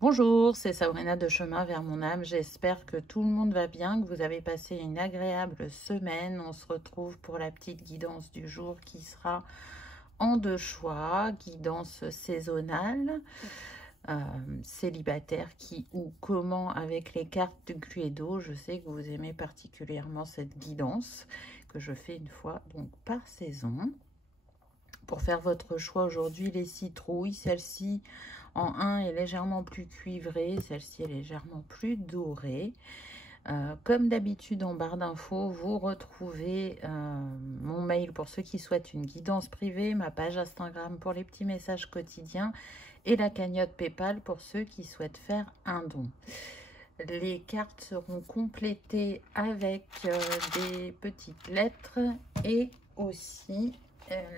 Bonjour, c'est Sabrina de Chemin vers mon âme. J'espère que tout le monde va bien, que vous avez passé une agréable semaine. On se retrouve pour la petite guidance du jour qui sera en deux choix, guidance saisonnale, célibataire qui ou comment avec les cartes du Cluedo. Je sais que vous aimez particulièrement cette guidance que je fais une fois donc par saison. Pour faire votre choix aujourd'hui, les citrouilles, celle-ci en 1 est légèrement plus cuivrée, celle-ci est légèrement plus dorée. Comme d'habitude, en barre d'infos, vous retrouvez mon mail pour ceux qui souhaitent une guidance privée, ma page Instagram pour les petits messages quotidiens et la cagnotte PayPal pour ceux qui souhaitent faire un don. Les cartes seront complétées avec des petites lettres et aussi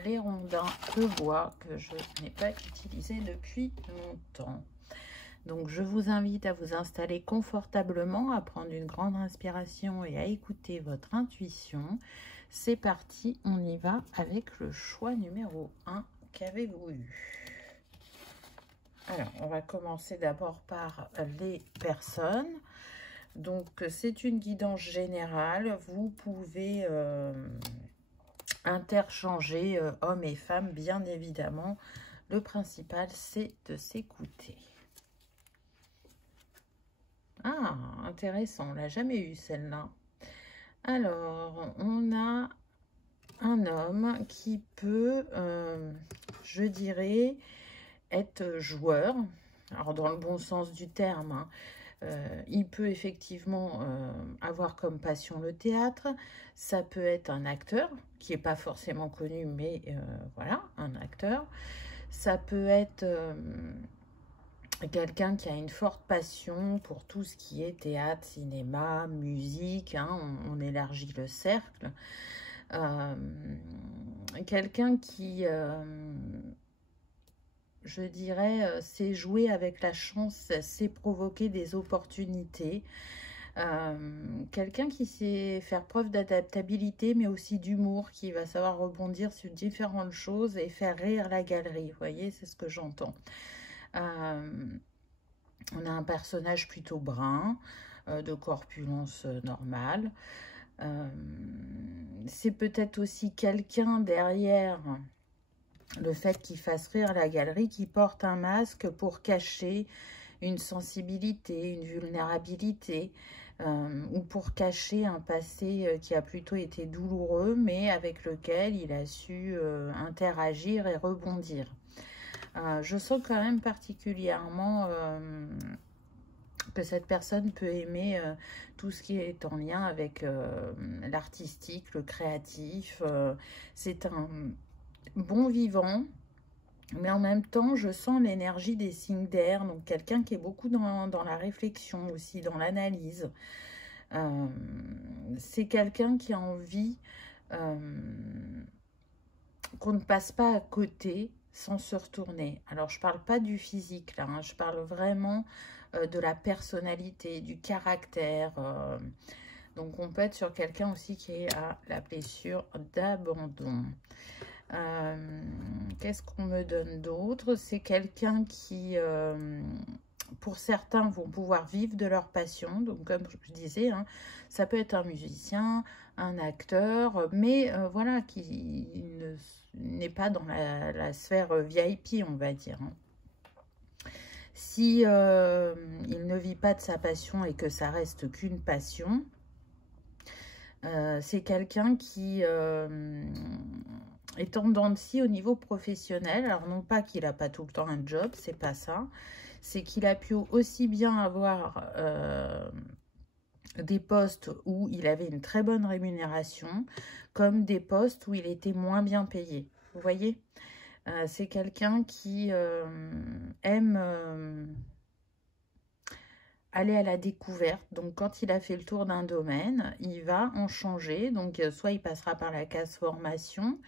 les rondins de bois que je n'ai pas utilisés depuis longtemps. Donc je vous invite à vous installer confortablement, à prendre une grande inspiration et à écouter votre intuition. C'est parti, on y va avec le choix numéro 1. Qu'avez-vous eu? Alors, on va commencer d'abord par les personnes. Donc, c'est une guidance générale. Vous pouvez interchanger hommes et femmes, bien évidemment. Le principal, c'est de s'écouter. Ah, intéressant. On l'a jamais eu, celle-là. Alors, on a un homme qui peut, je dirais, être joueur. Alors, dans le bon sens du terme, hein. Il peut effectivement avoir comme passion le théâtre. Ça peut être un acteur, qui n'est pas forcément connu, mais voilà, un acteur. Ça peut être quelqu'un qui a une forte passion pour tout ce qui est théâtre, cinéma, musique, hein, on élargit le cercle. Quelqu'un qui... je dirais, c'est jouer avec la chance, c'est provoquer des opportunités. Quelqu'un qui sait faire preuve d'adaptabilité, mais aussi d'humour, qui va savoir rebondir sur différentes choses et faire rire la galerie. Vous voyez, c'est ce que j'entends. On a un personnage plutôt brun, de corpulence normale. C'est peut-être aussi quelqu'un derrière... le fait qu'il fasse rire la galerie, qui porte un masque pour cacher une sensibilité, une vulnérabilité, ou pour cacher un passé qui a plutôt été douloureux, mais avec lequel il a su interagir et rebondir. Je sens quand même particulièrement que cette personne peut aimer tout ce qui est en lien avec l'artistique, le créatif. C'est un bon vivant, mais en même temps, je sens l'énergie des signes d'air, donc quelqu'un qui est beaucoup dans la réflexion aussi, dans l'analyse. C'est quelqu'un qui a envie qu'on ne passe pas à côté sans se retourner. Alors, je ne parle pas du physique, là, hein, je parle vraiment de la personnalité, du caractère. Donc, on peut être sur quelqu'un aussi qui a la blessure d'abandon. Qu'est-ce qu'on me donne d'autre? C'est quelqu'un qui, pour certains, vont pouvoir vivre de leur passion. Donc, comme je disais, hein, ça peut être un musicien, un acteur, mais voilà, qui n'est pas dans la sphère VIP, on va dire. Hein. Si il ne vit pas de sa passion et que ça reste qu'une passion, c'est quelqu'un qui est en dents de scie au niveau professionnel. Alors, non pas qu'il n'a pas tout le temps un job, c'est pas ça. C'est qu'il a pu aussi bien avoir des postes où il avait une très bonne rémunération, comme des postes où il était moins bien payé. Vous voyez, c'est quelqu'un qui aime... aller à la découverte. Donc, quand il a fait le tour d'un domaine, il va en changer. Donc, soit il passera par la case formation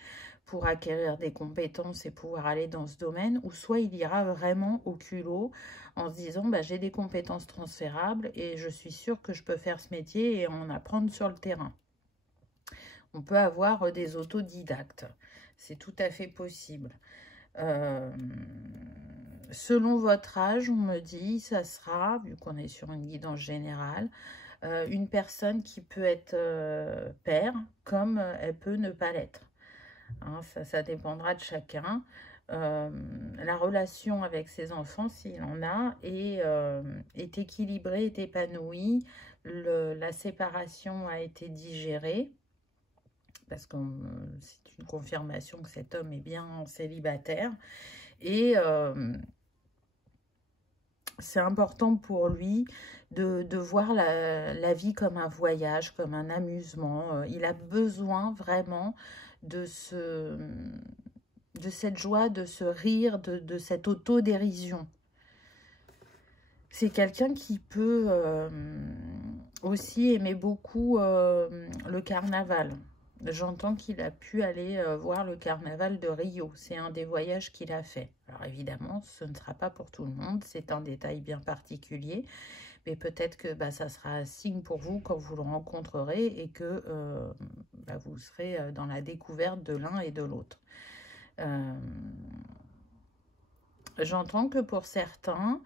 pour acquérir des compétences et pouvoir aller dans ce domaine, ou soit il ira vraiment au culot en se disant, bah, j'ai des compétences transférables et je suis sûre que je peux faire ce métier et en apprendre sur le terrain. On peut avoir des autodidactes. C'est tout à fait possible. selon votre âge, on me dit, ça sera, vu qu'on est sur une guidance générale, une personne qui peut être père, comme elle peut ne pas l'être. Hein, ça dépendra de chacun. La relation avec ses enfants, s'il en a, est équilibrée, est épanouie. La séparation a été digérée, parce que c'est une confirmation que cet homme est bien célibataire. Et c'est important pour lui de voir la vie comme un voyage, comme un amusement. Il a besoin vraiment de cette joie, de ce rire, de cette autodérision. C'est quelqu'un qui peut aussi aimer beaucoup le carnaval. J'entends qu'il a pu aller voir le carnaval de Rio. C'est un des voyages qu'il a fait. Alors évidemment, ce ne sera pas pour tout le monde. C'est un détail bien particulier. Mais peut-être que ça sera un signe pour vous quand vous le rencontrerez et que vous serez dans la découverte de l'un et de l'autre. J'entends que pour certains,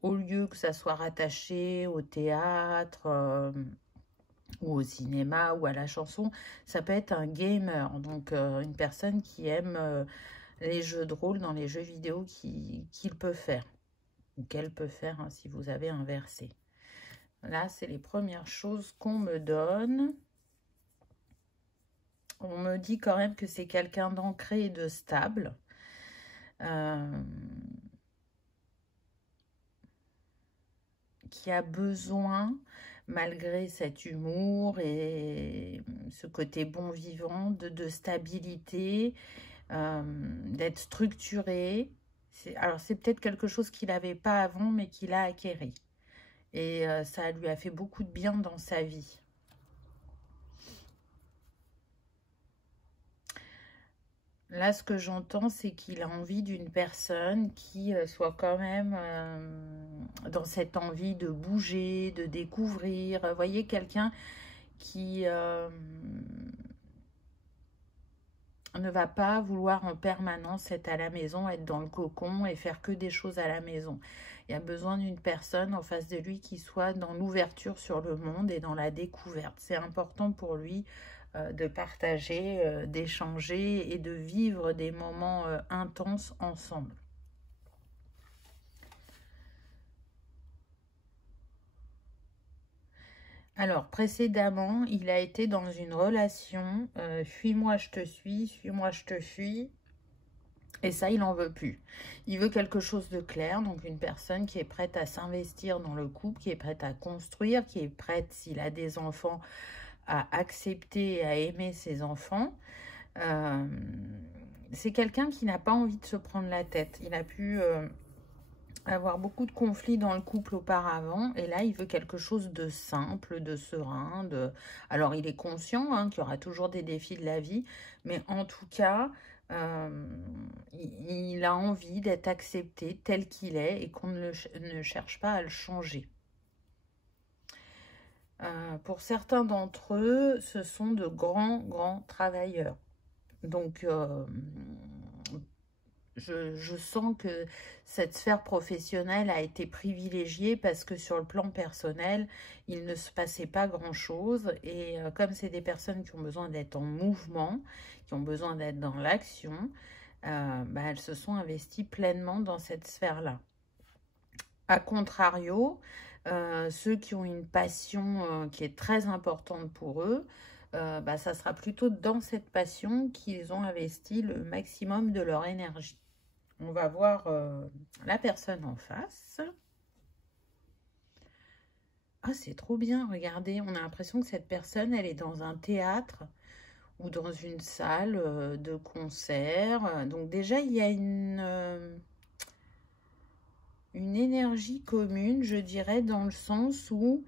au lieu que ça soit rattaché au théâtre ou au cinéma ou à la chanson, ça peut être un gamer, donc une personne qui aime les jeux de rôle dans les jeux vidéo qu'il peut faire, ou qu'elle peut faire hein, si vous avez inversé. Là, c'est les premières choses qu'on me donne. On me dit quand même que c'est quelqu'un d'ancré et de stable. Qui a besoin, malgré cet humour et ce côté bon vivant, de stabilité, d'être structuré. Alors, c'est peut-être quelque chose qu'il n'avait pas avant, mais qu'il a acquéri. Et ça lui a fait beaucoup de bien dans sa vie. Là, ce que j'entends, c'est qu'il a envie d'une personne qui soit quand même dans cette envie de bouger, de découvrir. Vous voyez, quelqu'un qui ne va pas vouloir en permanence être à la maison, être dans le cocon et faire que des choses à la maison. Il y a besoin d'une personne en face de lui qui soit dans l'ouverture sur le monde et dans la découverte. C'est important pour lui de partager, d'échanger et de vivre des moments intenses ensemble. Alors, précédemment, il a été dans une relation fuis-moi, je te suis, suis-moi, je te fuis. Et ça, il n'en veut plus. Il veut quelque chose de clair, donc une personne qui est prête à s'investir dans le couple, qui est prête à construire, qui est prête, s'il a des enfants, à accepter et à aimer ses enfants. C'est quelqu'un qui n'a pas envie de se prendre la tête. Il a pu avoir beaucoup de conflits dans le couple auparavant, et là, il veut quelque chose de simple, de serein. Alors, il est conscient hein, qu'il y aura toujours des défis de la vie, mais en tout cas, il a envie d'être accepté tel qu'il est et qu'on ne cherche pas à le changer. Pour certains d'entre eux, ce sont de grands travailleurs. Donc, je sens que cette sphère professionnelle a été privilégiée parce que sur le plan personnel, il ne se passait pas grand-chose. Et comme c'est des personnes qui ont besoin d'être en mouvement, qui ont besoin d'être dans l'action, elles se sont investies pleinement dans cette sphère-là. A contrario, ceux qui ont une passion qui est très importante pour eux, ça sera plutôt dans cette passion qu'ils ont investi le maximum de leur énergie. On va voir la personne en face. Ah, c'est trop bien, regardez, on a l'impression que cette personne, elle est dans un théâtre ou dans une salle de concert. Donc déjà, il y a une énergie commune, je dirais, dans le sens où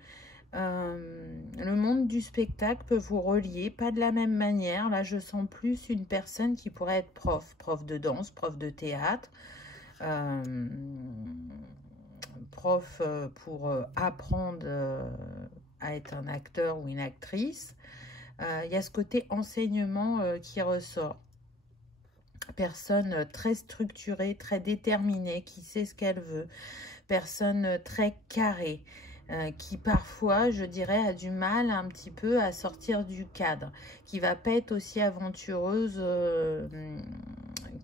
le monde du spectacle peut vous relier, pas de la même manière. Là, je sens plus une personne qui pourrait être prof de danse, prof de théâtre, prof pour apprendre à être un acteur ou une actrice. Il y a ce côté enseignement qui ressort. Personne très structurée, très déterminée, qui sait ce qu'elle veut. Personne très carrée, qui parfois, je dirais, a du mal un petit peu à sortir du cadre, qui va pas être aussi aventureuse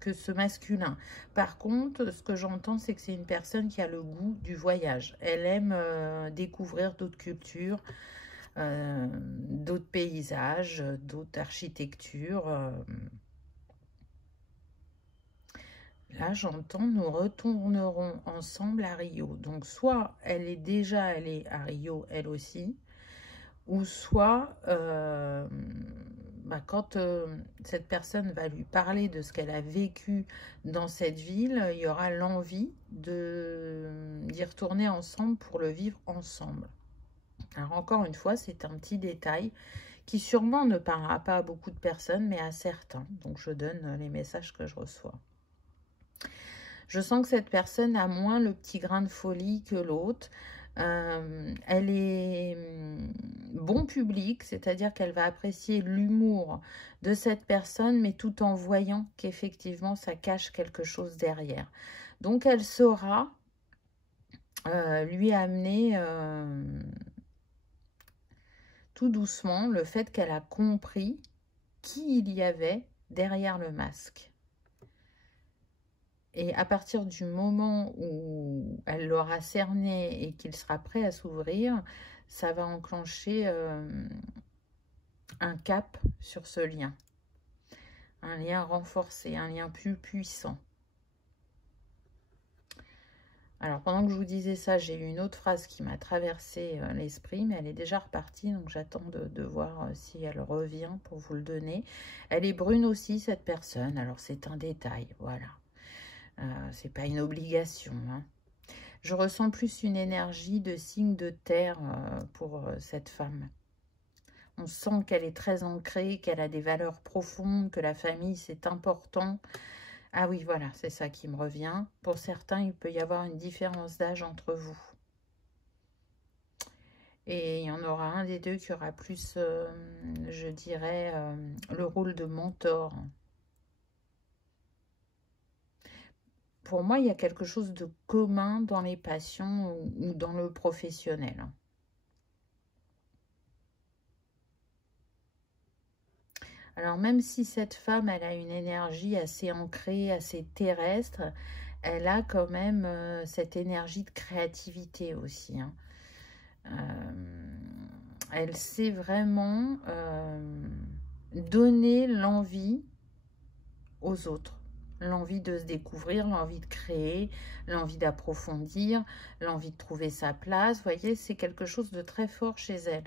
que ce masculin. Par contre, ce que j'entends, c'est que c'est une personne qui a le goût du voyage. Elle aime découvrir d'autres cultures, d'autres paysages, d'autres architectures. Là, j'entends, nous retournerons ensemble à Rio. Donc, soit elle est déjà allée à Rio, elle aussi, ou soit, quand cette personne va lui parler de ce qu'elle a vécu dans cette ville, il y aura l'envie d'y retourner ensemble pour le vivre ensemble. Alors, encore une fois, c'est un petit détail qui sûrement ne parlera pas à beaucoup de personnes, mais à certains. Donc, je donne les messages que je reçois. Je sens que cette personne a moins le petit grain de folie que l'autre. Elle est bon public, c'est-à-dire qu'elle va apprécier l'humour de cette personne, mais tout en voyant qu'effectivement, ça cache quelque chose derrière. Donc, elle saura lui amener tout doucement le fait qu'elle a compris qui il y avait derrière le masque. Et à partir du moment où elle l'aura cerné et qu'il sera prêt à s'ouvrir, ça va enclencher un cap sur ce lien. Un lien renforcé, un lien plus puissant. Alors, pendant que je vous disais ça, j'ai eu une autre phrase qui m'a traversé l'esprit, mais elle est déjà repartie, donc j'attends de voir si elle revient pour vous le donner. Elle est brune aussi, cette personne. Alors, c'est un détail, voilà. C'est pas une obligation. Hein. Je ressens plus une énergie de signe de terre pour cette femme. On sent qu'elle est très ancrée, qu'elle a des valeurs profondes, que la famille, c'est important. Ah oui, voilà, c'est ça qui me revient. Pour certains, il peut y avoir une différence d'âge entre vous. Et il y en aura un des deux qui aura plus, je dirais, le rôle de mentor. Pour moi, il y a quelque chose de commun dans les passions ou dans le professionnel. Alors, même si cette femme, elle a une énergie assez ancrée, assez terrestre, elle a quand même cette énergie de créativité aussi. Hein. Elle sait vraiment donner l'envie aux autres. L'envie de se découvrir, l'envie de créer, l'envie d'approfondir, l'envie de trouver sa place. Vous voyez, c'est quelque chose de très fort chez elle.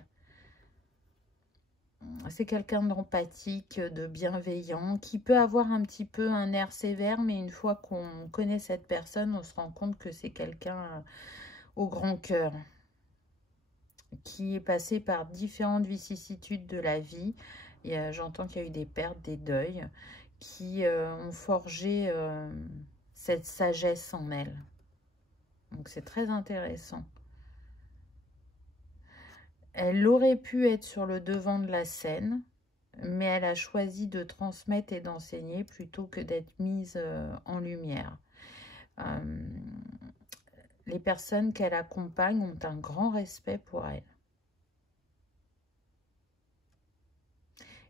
C'est quelqu'un d'empathique, de bienveillant, qui peut avoir un petit peu un air sévère, mais une fois qu'on connaît cette personne, on se rend compte que c'est quelqu'un au grand cœur, qui est passé par différentes vicissitudes de la vie. J'entends qu'il y a eu des pertes, des deuils, qui ont forgé cette sagesse en elle. Donc c'est très intéressant. Elle aurait pu être sur le devant de la scène, mais elle a choisi de transmettre et d'enseigner plutôt que d'être mise en lumière. Les personnes qu'elle accompagne ont un grand respect pour elle.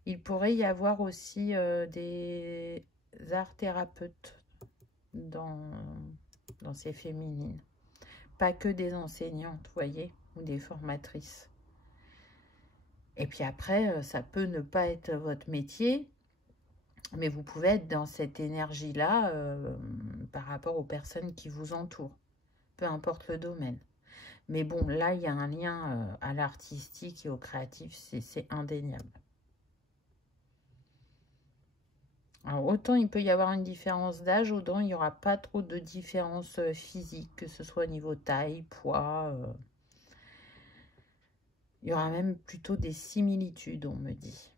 Il pourrait y avoir aussi des arts thérapeutes dans ces féminines. Pas que des enseignantes, vous voyez, ou des formatrices. Et puis après, ça peut ne pas être votre métier, mais vous pouvez être dans cette énergie-là par rapport aux personnes qui vous entourent, peu importe le domaine. Mais bon, là, il y a un lien à l'artistique et au créatif, c'est indéniable. Alors, autant il peut y avoir une différence d'âge, autant il n'y aura pas trop de différence physique, que ce soit au niveau taille, poids. Il y aura même plutôt des similitudes, on me dit.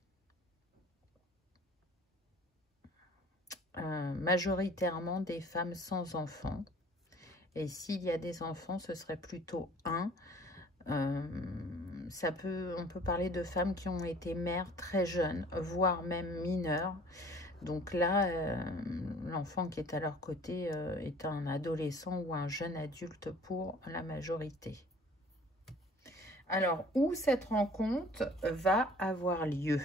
Majoritairement des femmes sans enfants. Et s'il y a des enfants, ce serait plutôt un. On peut parler de femmes qui ont été mères très jeunes, voire même mineures. Donc là, l'enfant qui est à leur côté est un adolescent ou un jeune adulte pour la majorité. Alors, où cette rencontre va avoir lieu?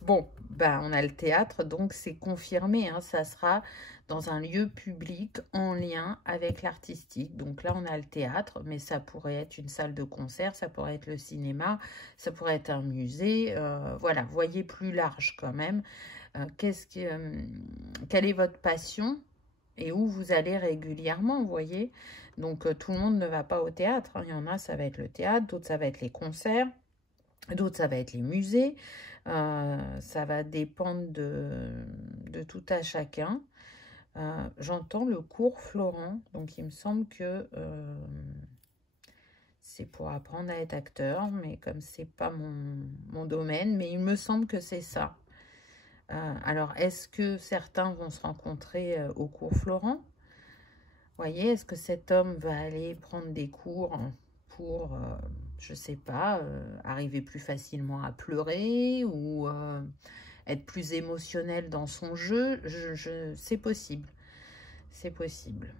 Bon, bah, on a le théâtre, donc c'est confirmé, hein, ça sera dans un lieu public en lien avec l'artistique. Donc là, on a le théâtre, mais ça pourrait être une salle de concert, ça pourrait être le cinéma, ça pourrait être un musée. Voilà, voyez plus large quand même. Quelle est votre passion et où vous allez régulièrement, vous voyez? Donc tout le monde ne va pas au théâtre, hein. Il y en a, ça va être le théâtre, d'autres, ça va être les concerts. D'autres, ça va être les musées. Ça va dépendre de tout à chacun. J'entends le cours Florent. Donc, il me semble que c'est pour apprendre à être acteur. Mais comme c'est pas mon domaine, mais il me semble que c'est ça. Alors, est-ce que certains vont se rencontrer au cours Florent? Vous voyez, est-ce que cet homme va aller prendre des cours pour, je sais pas, arriver plus facilement à pleurer ou être plus émotionnel dans son jeu? C'est possible. C'est possible.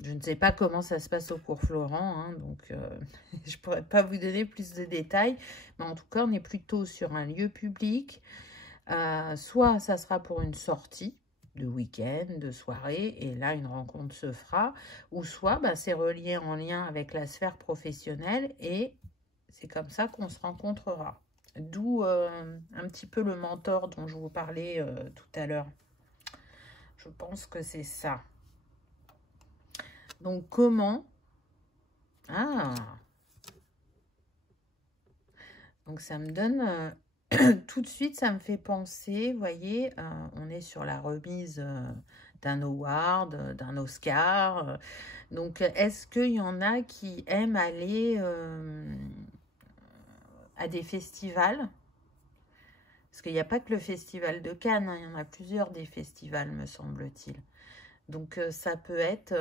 Je ne sais pas comment ça se passe au cours Florent, hein, donc je ne pourrais pas vous donner plus de détails. Mais en tout cas, on est plutôt sur un lieu public. Soit ça sera pour une sortie de week-end, de soirée, et là, une rencontre se fera. Ou soit, bah, c'est relié en lien avec la sphère professionnelle, et c'est comme ça qu'on se rencontrera. D'où un petit peu le mentor dont je vous parlais tout à l'heure. Je pense que c'est ça. Donc, comment? Ah! Donc, ça me donne... tout de suite, ça me fait penser, vous voyez, on est sur la remise d'un award, d'un Oscar. Donc, est-ce qu'il y en a qui aiment aller à des festivals? Parce qu'il n'y a pas que le festival de Cannes, hein, il y en a plusieurs des festivals, me semble-t-il. Donc, ça peut être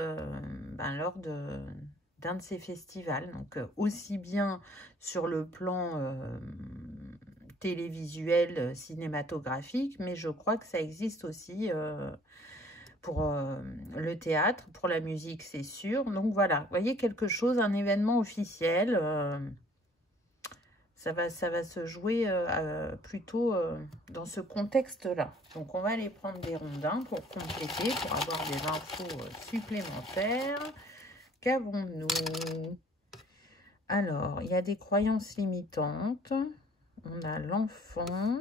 lors d'un de ces festivals. Donc, aussi bien sur le plan télévisuel, cinématographique, mais je crois que ça existe aussi pour le théâtre, pour la musique, c'est sûr. Donc, voilà, vous voyez quelque chose, un événement officiel. Ça va se jouer plutôt dans ce contexte-là. Donc, on va aller prendre des rondins pour compléter, pour avoir des infos supplémentaires. Qu'avons-nous? Alors, il y a des croyances limitantes. On a l'enfant,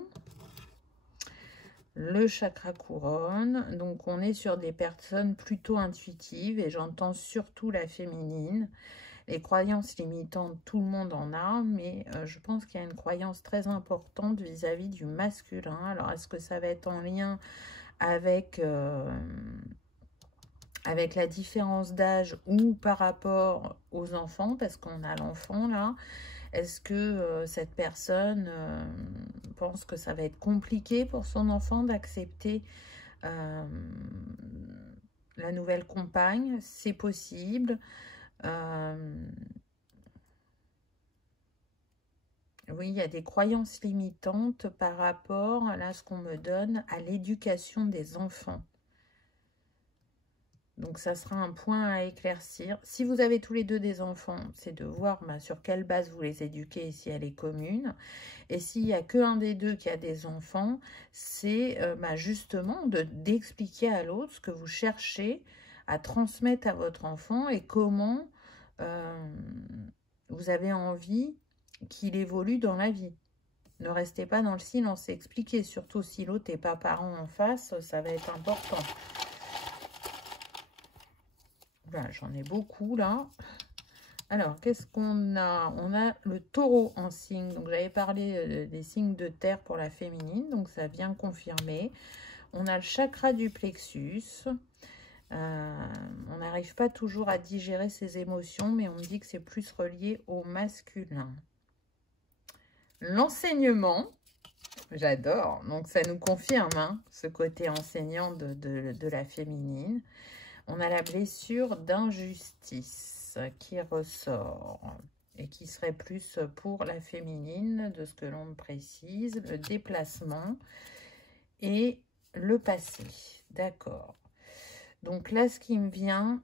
le chakra couronne. Donc, on est sur des personnes plutôt intuitives et j'entends surtout la féminine. Les croyances limitantes, tout le monde en a, mais je pense qu'il y a une croyance très importante vis-à-vis du masculin. Alors, est-ce que ça va être en lien avec, avec la différence d'âge ou par rapport aux enfants? Parce qu'on a l'enfant là. Est-ce que cette personne pense que ça va être compliqué pour son enfant d'accepter la nouvelle compagne? C'est possible. Oui, il y a des croyances limitantes par rapport à ce qu'on me donne à l'éducation des enfants. Donc, ça sera un point à éclaircir. Si vous avez tous les deux des enfants, c'est de voir sur quelle base vous les éduquez et si elle est commune. Et s'il n'y a qu'un des deux qui a des enfants, c'est justement d'expliquer à l'autre ce que vous cherchez à transmettre à votre enfant et comment vous avez envie qu'il évolue dans la vie. Ne restez pas dans le silence, expliquez, surtout si l'autre n'est pas parent en face, ça va être important. Voilà, j'en ai beaucoup là. Alors, qu'est-ce qu'on a? On a le taureau en signe. Donc, j'avais parlé des signes de terre pour la féminine. Donc, ça vient confirmer. On a le chakra du plexus. On n'arrive pas toujours à digérer ses émotions, mais on me dit que c'est plus relié au masculin. L'enseignement, j'adore. Donc, ça nous confirme hein, ce côté enseignant de la féminine. On a la blessure d'injustice qui ressort. et qui serait plus pour la féminine, de ce que l'on me précise, le déplacement et le passé. D'accord. Donc là, ce qui me vient,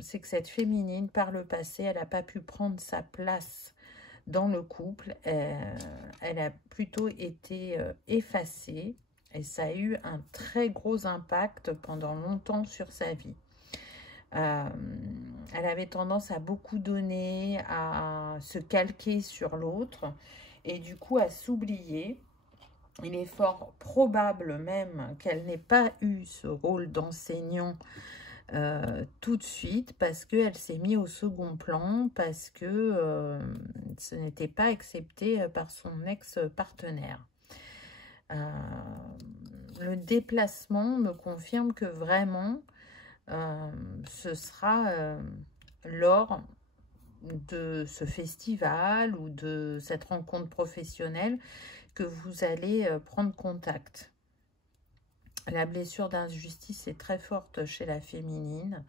c'est que cette féminine, par le passé, elle n'a pas pu prendre sa place dans le couple. Elle a plutôt été effacée et ça a eu un très gros impact pendant longtemps sur sa vie. Elle avait tendance à beaucoup donner, à se calquer sur l'autre et du coup à s'oublier. Il est fort probable même qu'elle n'ait pas eu ce rôle d'enseignant tout de suite parce qu'elle s'est mise au second plan, parce que ce n'était pas accepté par son ex-partenaire. Le déplacement me confirme que vraiment ce sera lors de ce festival ou de cette rencontre professionnelle que vous allez prendre contact. La blessure d'injustice est très forte chez la féminine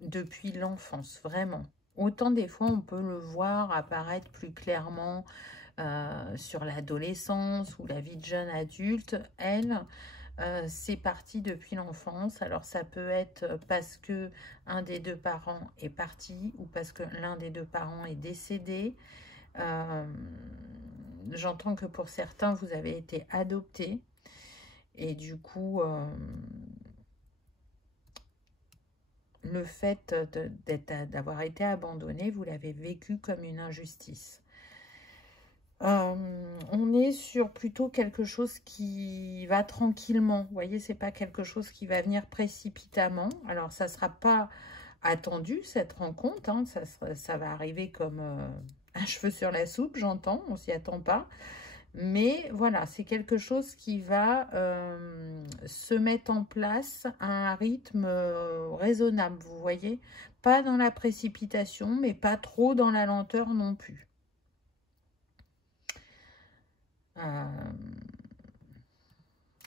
depuis l'enfance, vraiment. Autant des fois on peut le voir apparaître plus clairement sur l'adolescence ou la vie de jeune adulte, elle, c'est parti depuis l'enfance. Alors ça peut être parce que un des deux parents est parti ou parce que l'un des deux parents est décédé. J'entends que pour certains, vous avez été adopté et du coup, le fait d'avoir été abandonné, vous l'avez vécu comme une injustice. On est sur plutôt quelque chose qui va tranquillement. Vous voyez, c'est pas quelque chose qui va venir précipitamment. Alors, ça sera pas attendu, cette rencontre. Hein. Ça va arriver comme un cheveu sur la soupe, j'entends. On s'y attend pas. Mais voilà, c'est quelque chose qui va se mettre en place à un rythme raisonnable, vous voyez. Pas dans la précipitation, mais pas trop dans la lenteur non plus.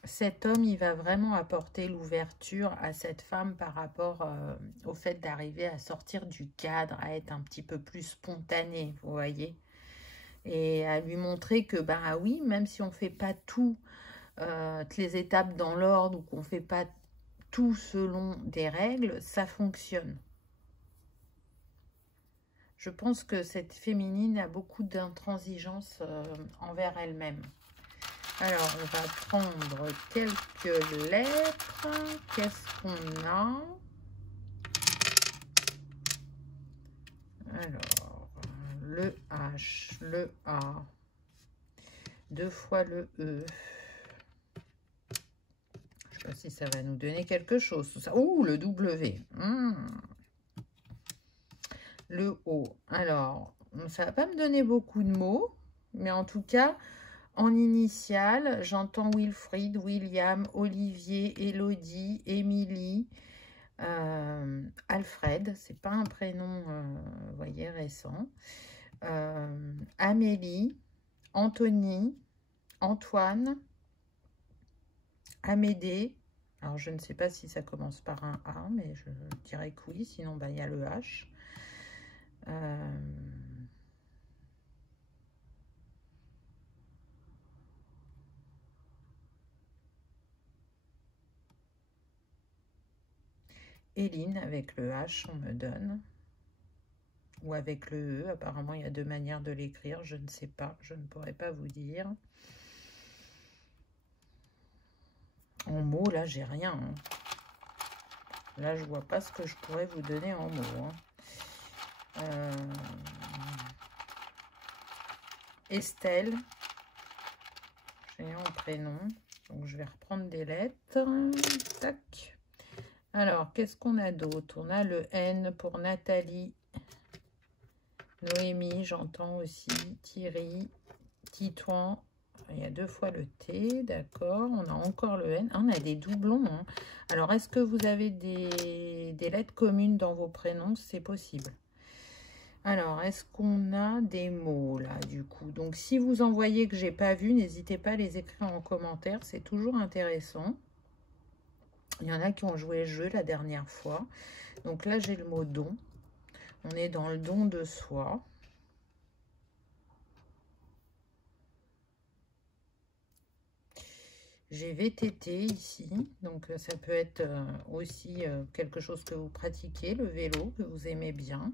Cet homme, il va vraiment apporter l'ouverture à cette femme par rapport au fait d'arriver à sortir du cadre, à être un petit peu plus spontané, vous voyez. Et à lui montrer que, bah oui, même si on ne fait pas toutes les étapes dans l'ordre ou qu'on ne fait pas tout selon des règles, ça fonctionne. Je pense que cette féminine a beaucoup d'intransigeance envers elle-même. Alors, on va prendre quelques lettres. Qu'est-ce qu'on a? Alors, le H, le A, 2 fois le E. Je ne sais pas si ça va nous donner quelque chose. Tout ça. Ouh, le W. Le O. Alors, ça ne va pas me donner beaucoup de mots, mais en tout cas, en initial, j'entends Wilfried, William, Olivier, Elodie, Émilie, Alfred. C'est pas un prénom, vous voyez, récent. Amélie, Anthony, Antoine, Amédée. Alors, je ne sais pas si ça commence par un A, mais je dirais que oui, sinon, il y a le H. Éline, avec le H, on me donne. Ou avec le E. Apparemment, il y a 2 manières de l'écrire. Je ne sais pas. Je ne pourrais pas vous dire. En mots, là, j'ai rien. Hein. Là, je vois pas ce que je pourrais vous donner en mots. Hein. Estelle. J'ai un prénom. Donc, je vais reprendre des lettres. Tac. Alors, qu'est-ce qu'on a d'autre? On a le N pour Nathalie. Noémie, j'entends aussi. Thierry. Titouan. Il y a 2 fois le T, d'accord. On a encore le N. Ah, on a des doublons. Hein. Alors, est-ce que vous avez des lettres communes dans vos prénoms? C'est possible. Alors, est-ce qu'on a des mots, là, du coup? Donc, si vous en voyez que j'ai pas vu, n'hésitez pas à les écrire en commentaire. C'est toujours intéressant. Il y en a qui ont joué le jeu la dernière fois. Donc là, j'ai le mot don. On est dans le don de soi. J'ai VTT ici, donc ça peut être aussi quelque chose que vous pratiquez, le vélo, que vous aimez bien.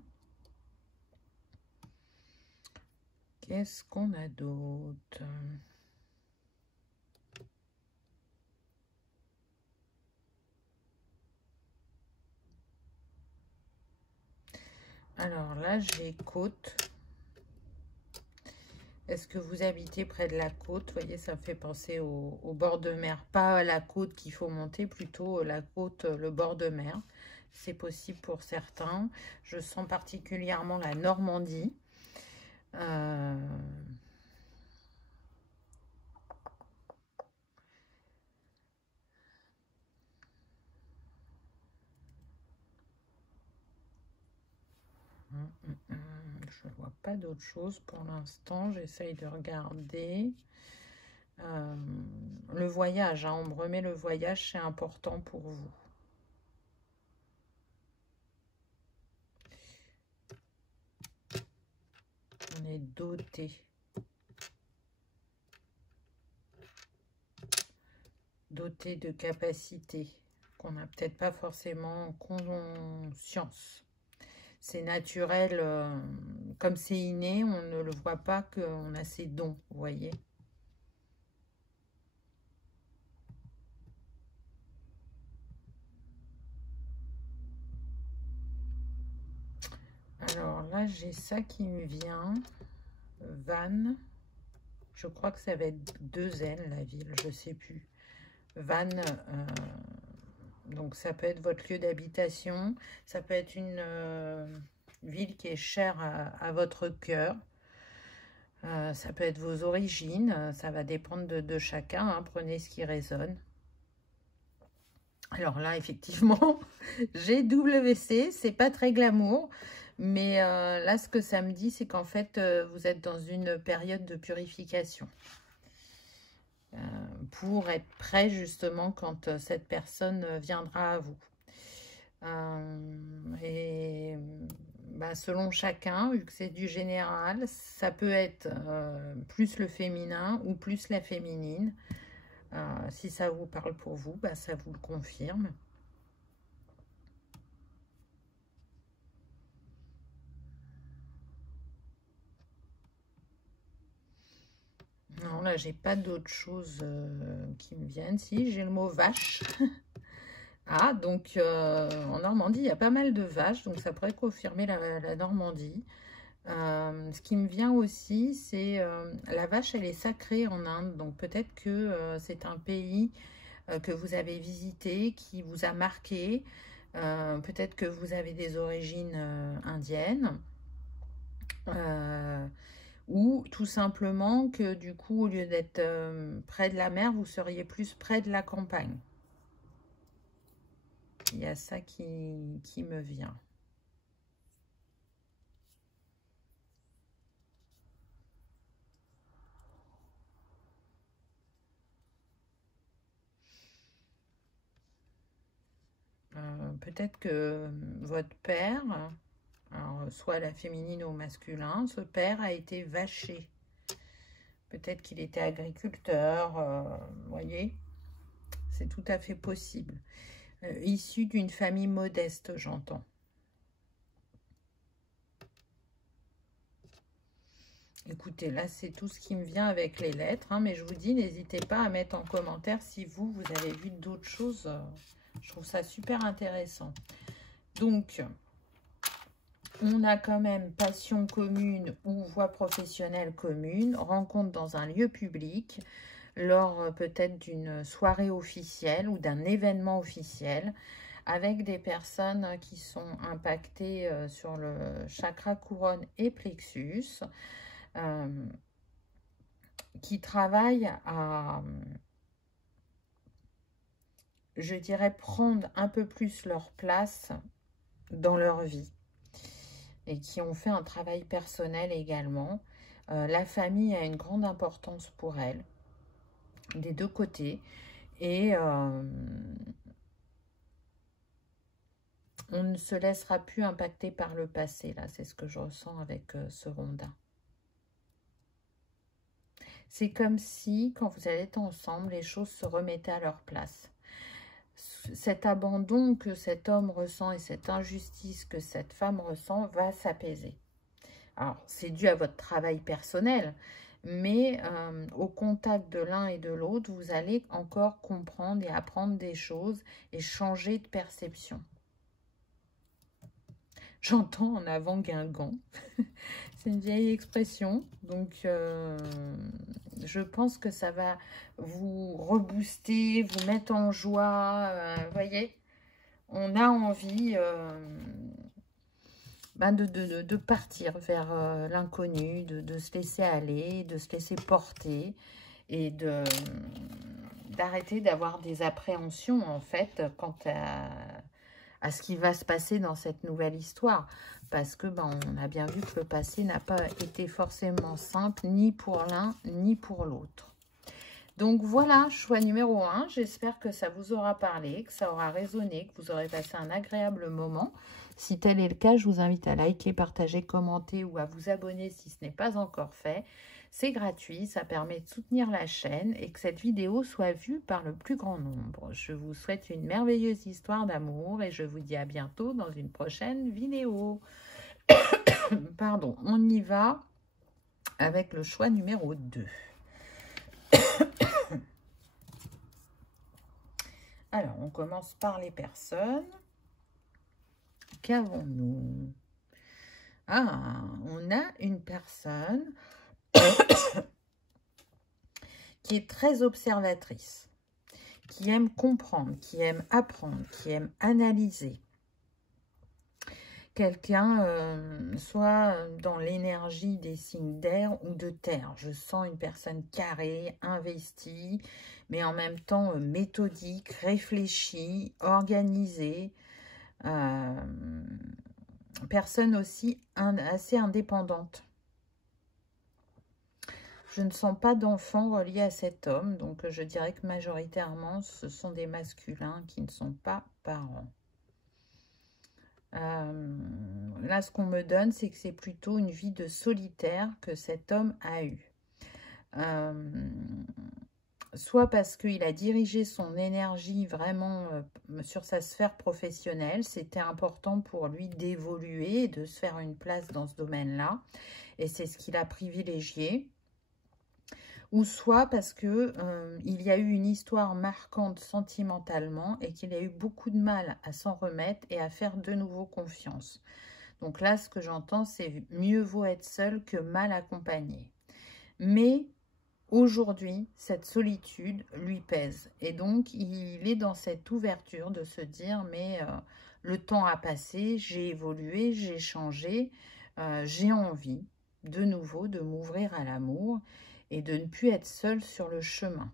Qu'est-ce qu'on a d'autre? Alors là, j'ai côte. Est-ce que vous habitez près de la côte? Vous voyez, ça me fait penser au bord de mer. Pas à la côte qu'il faut monter, plutôt la côte, le bord de mer. C'est possible pour certains. Je sens particulièrement la Normandie. Je ne vois pas d'autre chose pour l'instant. J'essaye de regarder. Le voyage, hein, on me remet le voyage, c'est important pour vous. On est doté. Doté de capacités qu'on n'a peut-être pas forcément conscience. C'est naturel, comme c'est inné, on ne le voit pas qu'on a ces dons, vous voyez. Alors là, j'ai ça qui me vient. Vannes. Je crois que ça va être 2 N, la ville, je ne sais plus. Vannes, donc ça peut être votre lieu d'habitation. Ça peut être une ville qui est chère à votre cœur. Ça peut être vos origines, ça va dépendre de chacun, hein, prenez ce qui résonne. Alors là, effectivement, GWC, c'est pas très glamour, mais là, ce que ça me dit, c'est qu'en fait, vous êtes dans une période de purification. Pour être prêt, justement, quand cette personne viendra à vous. Et bah, selon chacun, vu que c'est du général, ça peut être plus le féminin ou plus la féminine. Si ça vous parle pour vous, bah, ça vous le confirme. Non, là, j'ai pas d'autres choses qui me viennent. Si, j'ai le mot vache. Ah, donc en Normandie, il y a pas mal de vaches, donc ça pourrait confirmer la Normandie. Ce qui me vient aussi, c'est la vache, elle est sacrée en Inde, donc peut-être que c'est un pays que vous avez visité, qui vous a marqué. Peut-être que vous avez des origines indiennes. Ou tout simplement que du coup, au lieu d'être près de la mer, vous seriez plus près de la campagne. Il y a ça qui me vient. Peut-être que votre père, alors, soit la féminine ou au masculin, ce père a été vaché. Peut-être qu'il était agriculteur, vous voyez, c'est tout à fait possible. Issu d'une famille modeste, j'entends. Écoutez, là, c'est tout ce qui me vient avec les lettres, hein, mais je vous dis, n'hésitez pas à mettre en commentaire si vous avez vu d'autres choses. Je trouve ça super intéressant. Donc, on a quand même passion commune ou voie professionnelle commune, rencontre dans un lieu public, lors peut-être d'une soirée officielle ou d'un événement officiel, avec des personnes qui sont impactées sur le chakra couronne et plexus, qui travaillent à, je dirais, prendre un peu plus leur place dans leur vie et qui ont fait un travail personnel également. La famille a une grande importance pour elles, des deux côtés, et On ne se laissera plus impacter par le passé, là, c'est ce que je ressens avec ce rondin. C'est comme si, quand vous allez être ensemble, les choses se remettaient à leur place. Cet abandon que cet homme ressent et cette injustice que cette femme ressent va s'apaiser. Alors, c'est dû à votre travail personnel, mais au contact de l'un et de l'autre, vous allez encore comprendre et apprendre des choses et changer de perception. J'entends en avant Guingamp. C'est une vieille expression, donc je pense que ça va vous rebooster, vous mettre en joie. Vous voyez, on a envie de partir vers l'inconnu, de se laisser aller, de se laisser porter et d'arrêter d'avoir des appréhensions en fait quant à ce qui va se passer dans cette nouvelle histoire. Parce que on a bien vu que le passé n'a pas été forcément simple, ni pour l'un, ni pour l'autre. Donc voilà, choix numéro 1. J'espère que ça vous aura parlé, que ça aura résonné, que vous aurez passé un agréable moment. Si tel est le cas, je vous invite à liker, partager, commenter ou à vous abonner si ce n'est pas encore fait. C'est gratuit, ça permet de soutenir la chaîne et que cette vidéo soit vue par le plus grand nombre. Je vous souhaite une merveilleuse histoire d'amour et je vous dis à bientôt dans une prochaine vidéo. Pardon, on y va avec le choix numéro 2. Alors, on commence par les personnes. Qu'avons-nous? Ah, on a une personne qui est très observatrice, qui aime comprendre, qui aime apprendre, qui aime analyser. Quelqu'un, soit dans l'énergie des signes d'air ou de terre. Je sens une personne carrée, investie, mais en même temps méthodique, réfléchie, organisée. Personne aussi assez indépendante. Je ne sens pas d'enfants reliés à cet homme, donc je dirais que majoritairement, ce sont des masculins qui ne sont pas parents. Là, ce qu'on me donne, c'est que c'est plutôt une vie de solitaire que cet homme a eue. Soit parce qu'il a dirigé son énergie vraiment sur sa sphère professionnelle, c'était important pour lui d'évoluer, de se faire une place dans ce domaine-là, et c'est ce qu'il a privilégié. Ou soit parce que il y a eu une histoire marquante sentimentalement et qu'il a eu beaucoup de mal à s'en remettre et à faire de nouveau confiance. Donc là, ce que j'entends, c'est mieux vaut être seul que mal accompagné. Mais aujourd'hui, cette solitude lui pèse. Et donc, il est dans cette ouverture de se dire, mais le temps a passé, j'ai évolué, j'ai changé, j'ai envie de nouveau de m'ouvrir à l'amour et de ne plus être seul sur le chemin.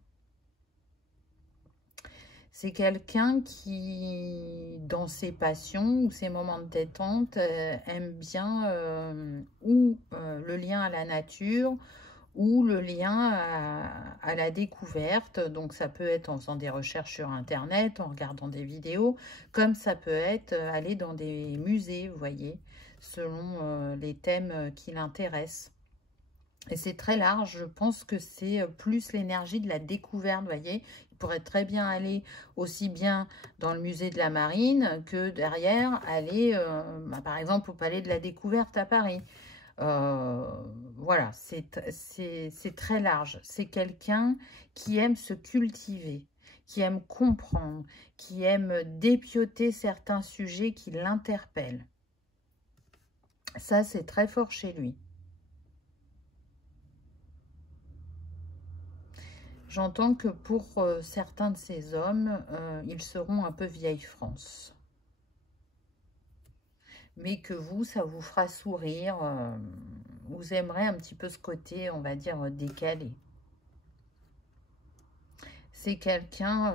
C'est quelqu'un qui, dans ses passions ou ses moments de détente, aime bien le lien à la nature ou le lien à la découverte. Donc, ça peut être en faisant des recherches sur Internet, en regardant des vidéos, comme ça peut être aller dans des musées, vous voyez, selon les thèmes qui l'intéressent. Et c'est très large, je pense que c'est plus l'énergie de la découverte, vous voyez. Il pourrait très bien aller aussi bien dans le musée de la Marine que derrière aller, par exemple, au Palais de la Découverte à Paris. Voilà, c'est très large. C'est quelqu'un qui aime se cultiver, qui aime comprendre, qui aime dépioter certains sujets qui l'interpellent. Ça, c'est très fort chez lui. J'entends que pour certains de ces hommes, ils seront un peu vieille France. Mais que vous, ça vous fera sourire. Vous aimerez un petit peu ce côté, on va dire, décalé. C'est quelqu'un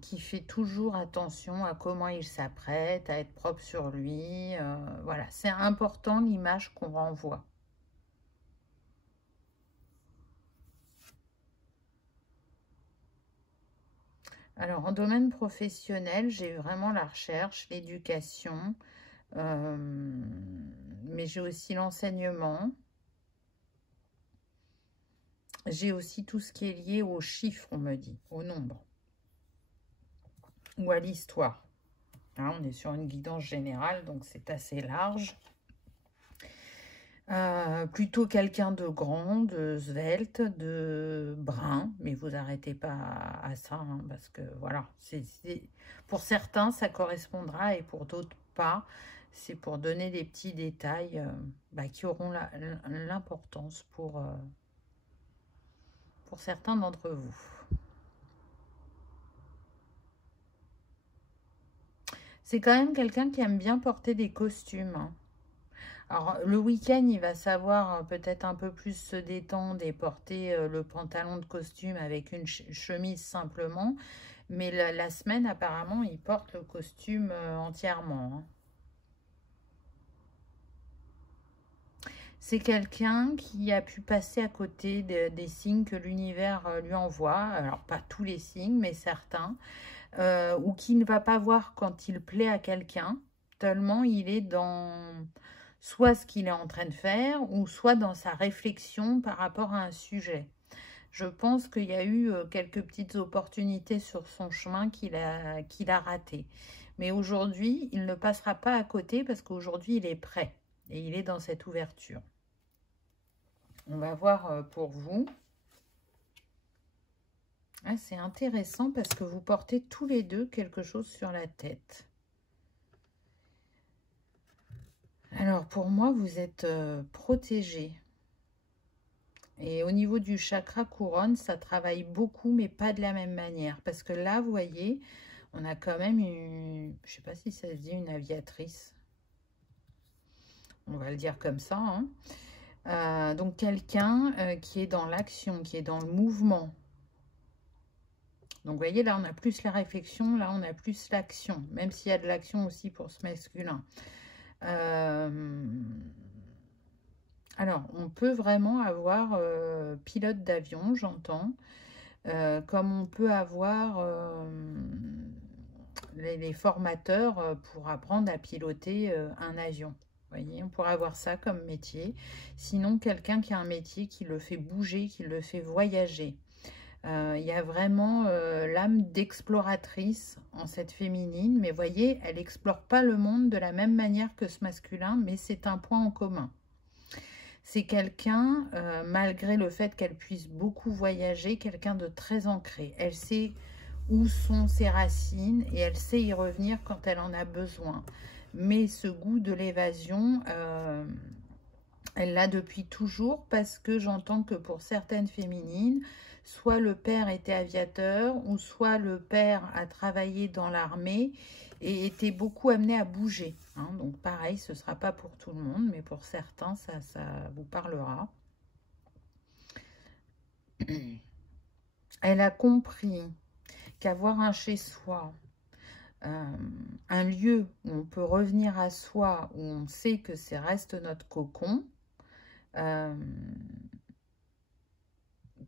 qui fait toujours attention à comment il s'apprête, à être propre sur lui. Voilà, c'est important l'image qu'on renvoie. Alors, en domaine professionnel, j'ai vraiment la recherche, l'éducation, mais j'ai aussi l'enseignement. J'ai aussi tout ce qui est lié aux chiffres, on me dit, au nombre, ou à l'histoire. Hein, on est sur une guidance générale, donc c'est assez large. Plutôt quelqu'un de grand, de svelte, de brun, mais vous arrêtez pas à ça, hein, parce que voilà, pour certains ça correspondra et pour d'autres pas. C'est pour donner des petits détails qui auront l'importance pour certains d'entre vous. C'est quand même quelqu'un qui aime bien porter des costumes, hein. Alors, le week-end, il va savoir peut-être un peu plus se détendre et porter le pantalon de costume avec une chemise simplement. Mais la semaine, apparemment, il porte le costume entièrement, hein. C'est quelqu'un qui a pu passer à côté des signes que l'univers lui envoie. Alors, pas tous les signes, mais certains. Ou qui ne va pas voir quand il plaît à quelqu'un, tellement il est dans soit ce qu'il est en train de faire, ou soit dans sa réflexion par rapport à un sujet. Je pense qu'il y a eu quelques petites opportunités sur son chemin qu'il a ratées. Mais aujourd'hui, il ne passera pas à côté parce qu'aujourd'hui, il est prêt. Et il est dans cette ouverture. On va voir pour vous. Ah, c'est intéressant parce que vous portez tous les deux quelque chose sur la tête. Alors, pour moi, vous êtes protégés. Et au niveau du chakra couronne, ça travaille beaucoup, mais pas de la même manière. Parce que là, vous voyez, on a quand même une... Je ne sais pas si ça se dit une aviatrice. On va le dire comme ça, hein. Donc, quelqu'un qui est dans l'action, qui est dans le mouvement. Donc, vous voyez, là, on a plus la réflexion, là, on a plus l'action. Même s'il y a de l'action aussi pour ce masculin. Alors, on peut vraiment avoir pilote d'avion, j'entends, comme on peut avoir les formateurs pour apprendre à piloter un avion. Vous voyez, on pourrait avoir ça comme métier. Sinon, quelqu'un qui a un métier qui le fait bouger, qui le fait voyager. Il y a vraiment l'âme d'exploratrice en cette féminine, mais vous voyez, elle n'explore pas le monde de la même manière que ce masculin, mais c'est un point en commun. C'est quelqu'un, malgré le fait qu'elle puisse beaucoup voyager, quelqu'un de très ancré. Elle sait où sont ses racines et elle sait y revenir quand elle en a besoin. Mais ce goût de l'évasion, elle l'a depuis toujours parce que j'entends que pour certaines féminines, soit le père était aviateur ou soit le père a travaillé dans l'armée et était beaucoup amené à bouger, hein. Donc pareil, ce ne sera pas pour tout le monde, mais pour certains, ça vous parlera. Elle a compris qu'avoir un chez-soi, un lieu où on peut revenir à soi, où on sait que c'est reste notre cocon,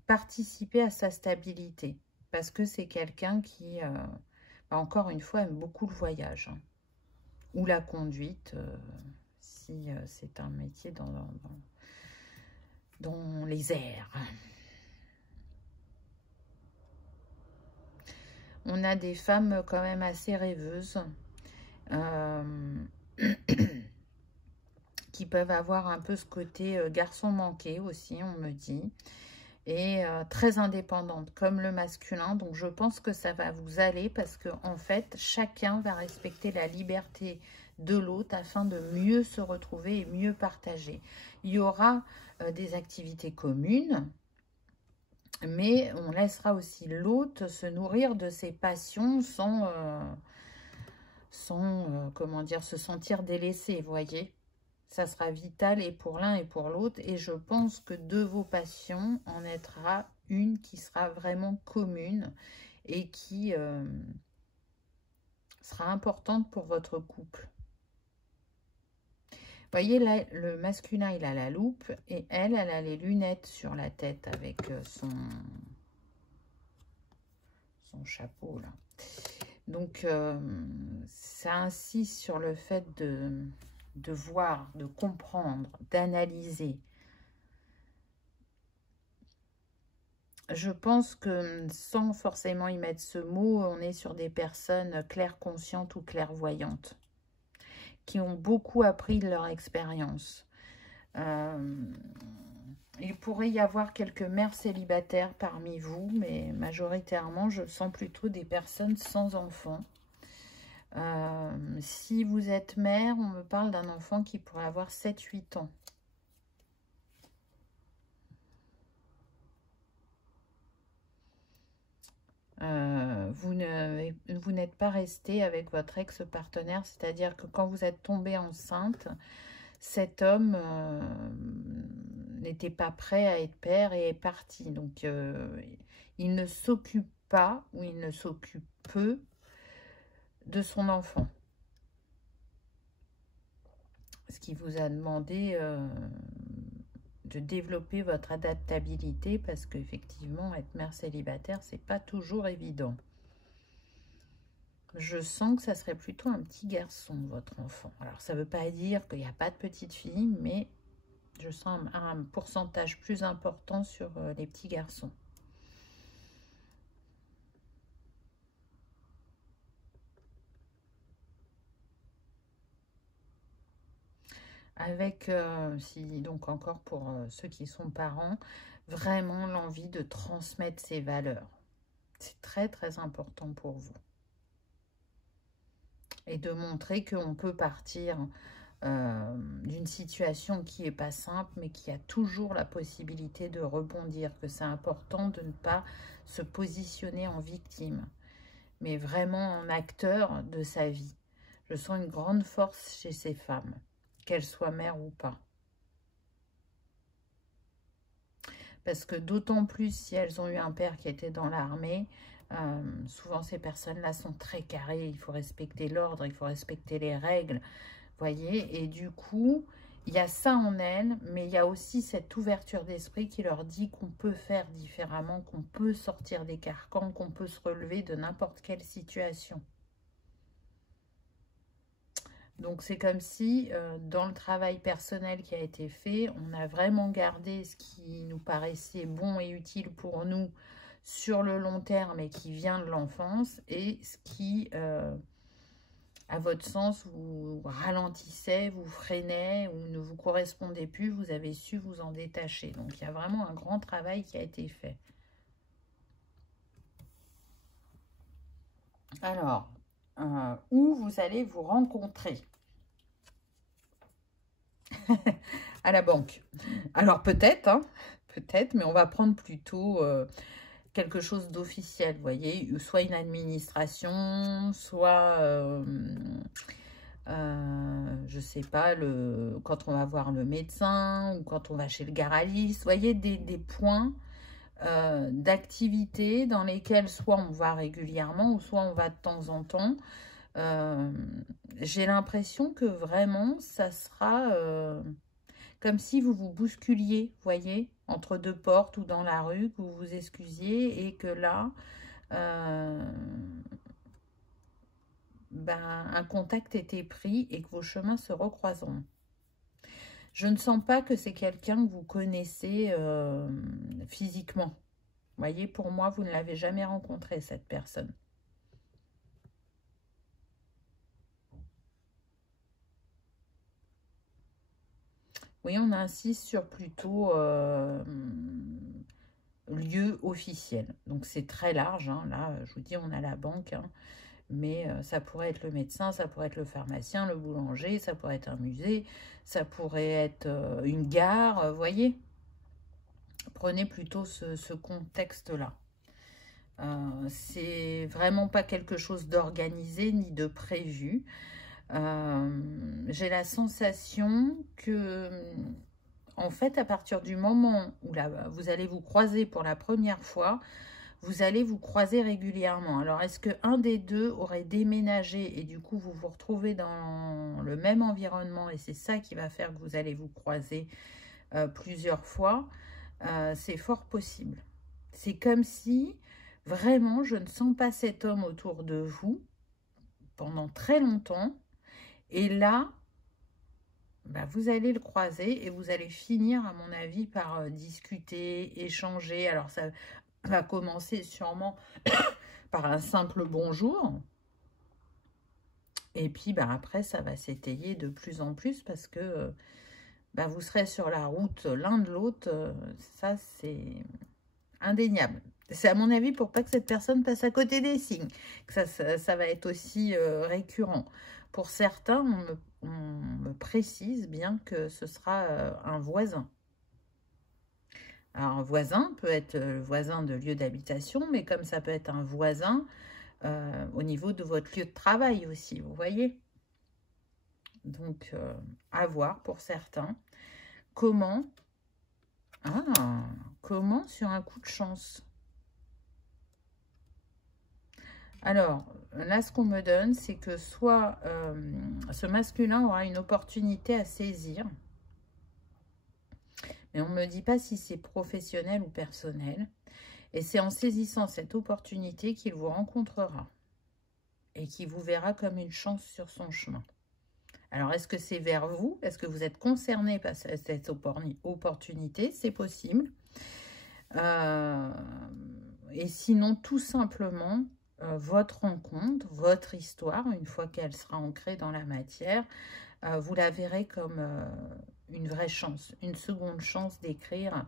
participer à sa stabilité. Parce que c'est quelqu'un qui, encore une fois, aime beaucoup le voyage, hein. Ou la conduite, si c'est un métier dans les airs. On a des femmes quand même assez rêveuses qui peuvent avoir un peu ce côté garçon manqué aussi, on me dit. Et très indépendante, comme le masculin. Donc, je pense que ça va vous aller parce que en fait, chacun va respecter la liberté de l'autre afin de mieux se retrouver et mieux partager. Il y aura des activités communes, mais on laissera aussi l'autre se nourrir de ses passions sans comment dire, se sentir délaissé, vous voyez. Ça sera vital et pour l'un et pour l'autre. Et je pense que de vos passions, en être une qui sera vraiment commune et qui sera importante pour votre couple. Vous voyez, là, le masculin, il a la loupe et elle a les lunettes sur la tête avec son chapeau, là. Donc, ça insiste sur le fait de voir, de comprendre, d'analyser. Je pense que sans forcément y mettre ce mot, on est sur des personnes clairconscientes ou clairvoyantes qui ont beaucoup appris de leur expérience. Il pourrait y avoir quelques mères célibataires parmi vous, mais majoritairement, je sens plutôt des personnes sans enfants. Si vous êtes mère, on me parle d'un enfant qui pourrait avoir 7-8 ans. Vous n'êtes pas resté avec votre ex-partenaire, c'est-à-dire que quand vous êtes tombée enceinte, cet homme n'était pas prêt à être père et est parti. Donc, il ne s'occupe pas ou il ne s'occupe peu de son enfant. Ce qui vous a demandé de développer votre adaptabilité parce qu'effectivement, être mère célibataire, c'est pas toujours évident. Je sens que ça serait plutôt un petit garçon, votre enfant. Alors, ça ne veut pas dire qu'il n'y a pas de petite fille, mais je sens un pourcentage plus important sur les petits garçons. Avec, donc encore pour ceux qui sont parents, vraiment l'envie de transmettre ces valeurs. C'est très, très important pour vous. Et de montrer qu'on peut partir d'une situation qui n'est pas simple, mais qui a toujours la possibilité de rebondir, que c'est important de ne pas se positionner en victime, mais vraiment en acteur de sa vie. Je sens une grande force chez ces femmes, qu'elles soient mères ou pas. Parce que d'autant plus si elles ont eu un père qui était dans l'armée, souvent ces personnes-là sont très carrées, il faut respecter l'ordre, il faut respecter les règles, voyez, et du coup, il y a ça en elles, mais il y a aussi cette ouverture d'esprit qui leur dit qu'on peut faire différemment, qu'on peut sortir des carcans, qu'on peut se relever de n'importe quelle situation. Donc, c'est comme si, dans le travail personnel qui a été fait, on a vraiment gardé ce qui nous paraissait bon et utile pour nous sur le long terme et qui vient de l'enfance, et ce qui, à votre sens, vous ralentissait, vous freinait ou ne vous correspondait plus, vous avez su vous en détacher. Donc, il y a vraiment un grand travail qui a été fait. Alors, où vous allez vous rencontrer? À la banque. Alors peut-être, hein, peut-être, mais on va prendre plutôt quelque chose d'officiel, vous voyez, soit une administration, soit, je sais pas, quand on va voir le médecin ou quand on va chez le garagiste, vous voyez, des points d'activité dans lesquels soit on va régulièrement ou soit on va de temps en temps. J'ai l'impression que vraiment, ça sera comme si vous vous bousculiez, voyez, entre deux portes ou dans la rue, que vous vous excusiez et que là, un contact était pris et que vos chemins se recroiseront. Je ne sens pas que c'est quelqu'un que vous connaissez physiquement. Vous voyez, pour moi, vous ne l'avez jamais rencontré, cette personne. Oui, on insiste sur plutôt lieu officiel. Donc, c'est très large. Hein. Là, je vous dis, on a la banque. Hein. Mais ça pourrait être le médecin, ça pourrait être le pharmacien, le boulanger, ça pourrait être un musée, ça pourrait être une gare. Vous voyez, prenez plutôt ce contexte-là. C'est vraiment pas quelque chose d'organisé ni de prévu. J'ai la sensation que, en fait, à partir du moment où vous allez vous croiser pour la première fois, vous allez vous croiser régulièrement. Alors, est-ce qu'un des deux aurait déménagé et du coup, vous vous retrouvez dans le même environnement et c'est ça qui va faire que vous allez vous croiser plusieurs fois? C'est fort possible. C'est comme si Vraiment, je ne sens pas cet homme autour de vous pendant très longtemps. Et là, bah, vous allez le croiser et vous allez finir, à mon avis, par discuter, échanger. Alors, ça va commencer sûrement par un simple bonjour. Et puis, bah, après, ça va s'étayer de plus en plus parce que bah, vous serez sur la route l'un de l'autre. Ça, c'est indéniable. C'est à mon avis pour pas que cette personne passe à côté des signes. Que ça va être aussi récurrent. Pour certains, on me précise bien que ce sera un voisin. Alors, un voisin peut être le voisin de lieu d'habitation, mais comme ça peut être un voisin au niveau de votre lieu de travail aussi, vous voyez. Donc, à voir pour certains. Comment sur un coup de chance? Alors, là, ce qu'on me donne, c'est que soit ce masculin aura une opportunité à saisir, mais on ne me dit pas si c'est professionnel ou personnel. Et c'est en saisissant cette opportunité qu'il vous rencontrera et qui vous verra comme une chance sur son chemin. Alors, est-ce que c'est vers vous? Est-ce que vous êtes concerné par cette opportunité? C'est possible. Et sinon, tout simplement, votre rencontre, votre histoire, une fois qu'elle sera ancrée dans la matière, vous la verrez comme une vraie chance, une seconde chance d'écrire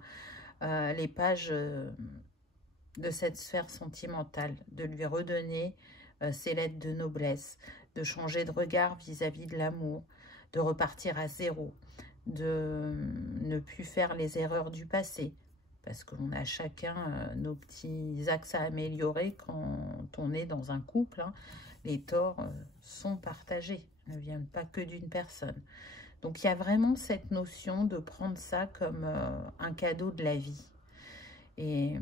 les pages de cette sphère sentimentale, de lui redonner ses lettres de noblesse, de changer de regard vis-à-vis de l'amour, de repartir à zéro, de ne plus faire les erreurs du passé, parce qu'on a chacun nos petits axes à améliorer quand on est dans un couple. Hein. Les torts sont partagés, ne viennent pas que d'une personne. Donc il y a vraiment cette notion de prendre ça comme un cadeau de la vie. Et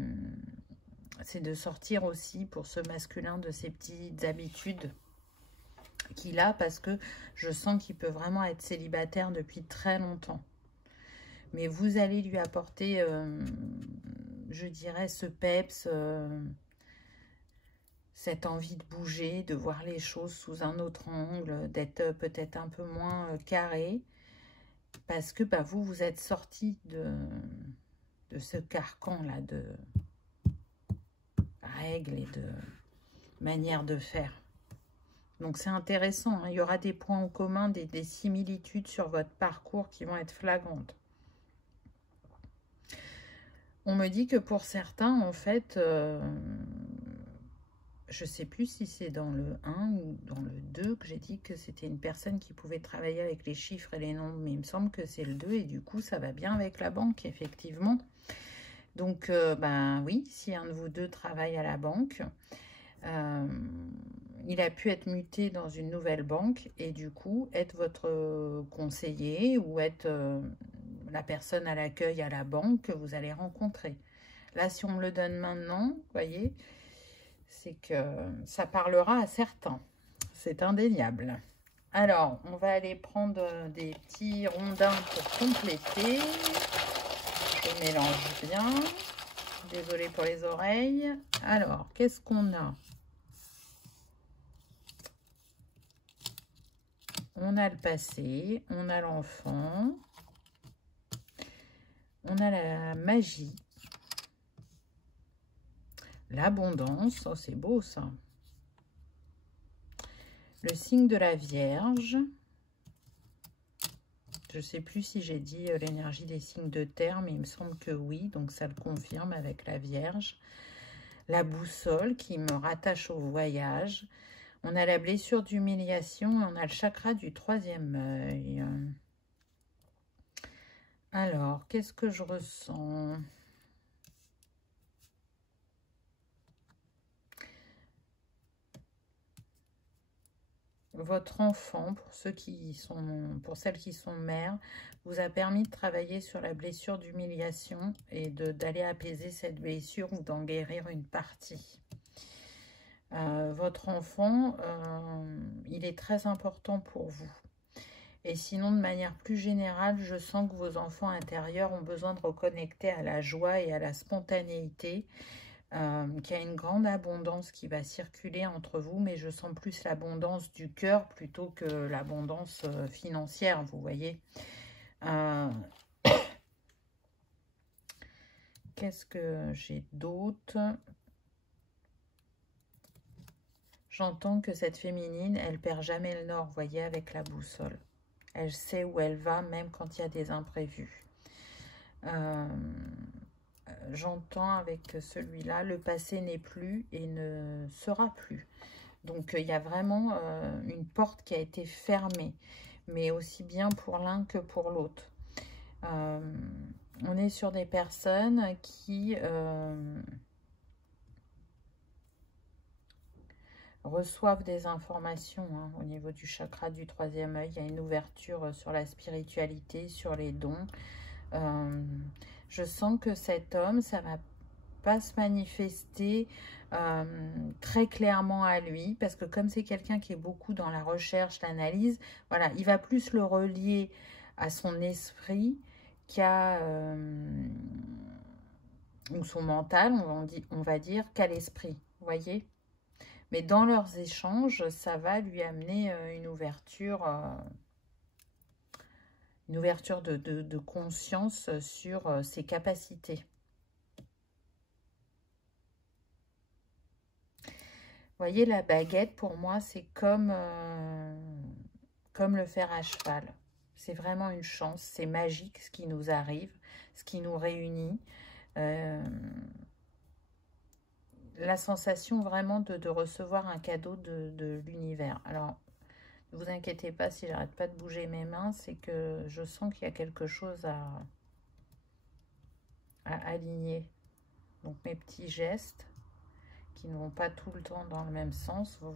c'est de sortir aussi pour ce masculin de ses petites habitudes qu'il a, parce que je sens qu'il peut vraiment être célibataire depuis très longtemps. Mais vous allez lui apporter, je dirais, ce peps, cette envie de bouger, de voir les choses sous un autre angle, d'être peut-être un peu moins carré, parce que bah, vous êtes sorti de ce carcan-là de règles et de manières de faire. Donc c'est intéressant, hein. Il y aura des points en commun, des similitudes sur votre parcours qui vont être flagrantes. On me dit que pour certains, en fait, je ne sais plus si c'est dans le 1 ou dans le 2 que j'ai dit que c'était une personne qui pouvait travailler avec les chiffres et les nombres, mais il me semble que c'est le 2 et du coup ça va bien avec la banque, effectivement. Donc, ben oui, si un de vous deux travaille à la banque, il a pu être muté dans une nouvelle banque et du coup être votre conseiller ou être la personne à l'accueil à la banque que vous allez rencontrer. Là, si on me le donne maintenant, vous voyez, c'est que ça parlera à certains. C'est indéniable. Alors, on va aller prendre des petits rondins pour compléter. Je mélange bien. Désolée pour les oreilles. Alors, qu'est-ce qu'on a? On a le passé, on a l'enfant, on a la magie, l'abondance, oh c'est beau ça, le signe de la Vierge, je ne sais plus si j'ai dit l'énergie des signes de terre, mais il me semble que oui, donc ça le confirme avec la Vierge, la boussole qui me rattache au voyage, on a la blessure d'humiliation, on a le chakra du troisième œil. Alors, qu'est-ce que je ressens? Votre enfant, pour celles qui sont mères, vous a permis de travailler sur la blessure d'humiliation et d'aller apaiser cette blessure ou d'en guérir une partie. Votre enfant, il est très important pour vous. Et sinon, de manière plus générale, je sens que vos enfants intérieurs ont besoin de reconnecter à la joie et à la spontanéité qu'il y a une grande abondance qui va circuler entre vous, mais je sens plus l'abondance du cœur plutôt que l'abondance financière, vous voyez. Qu'est-ce que j'ai d'autre? J'entends que cette féminine, elle perd jamais le nord, vous voyez, avec la boussole. Elle sait où elle va, même quand il y a des imprévus. J'entends avec celui-là, le passé n'est plus et ne sera plus. Donc, il y a vraiment une porte qui a été fermée, mais aussi bien pour l'un que pour l'autre. On est sur des personnes qui reçoivent des informations hein, au niveau du chakra du troisième œil. Il y a une ouverture sur la spiritualité, sur les dons. Je sens que cet homme, ça va pas se manifester très clairement à lui, parce que comme c'est quelqu'un qui est beaucoup dans la recherche, l'analyse, voilà, il va plus le relier à son esprit qu'à ou son mental, on va dire, qu'à l'esprit, vous voyez. Mais dans leurs échanges, ça va lui amener une ouverture de conscience sur ses capacités. Vous voyez, la baguette, pour moi, c'est comme le fer à cheval. C'est vraiment une chance, c'est magique ce qui nous arrive, ce qui nous réunit. La sensation vraiment de recevoir un cadeau de l'univers. Alors, ne vous inquiétez pas si j'arrête pas de bouger mes mains, c'est que je sens qu'il y a quelque chose à aligner. Donc, mes petits gestes qui ne vont pas tout le temps dans le même sens vont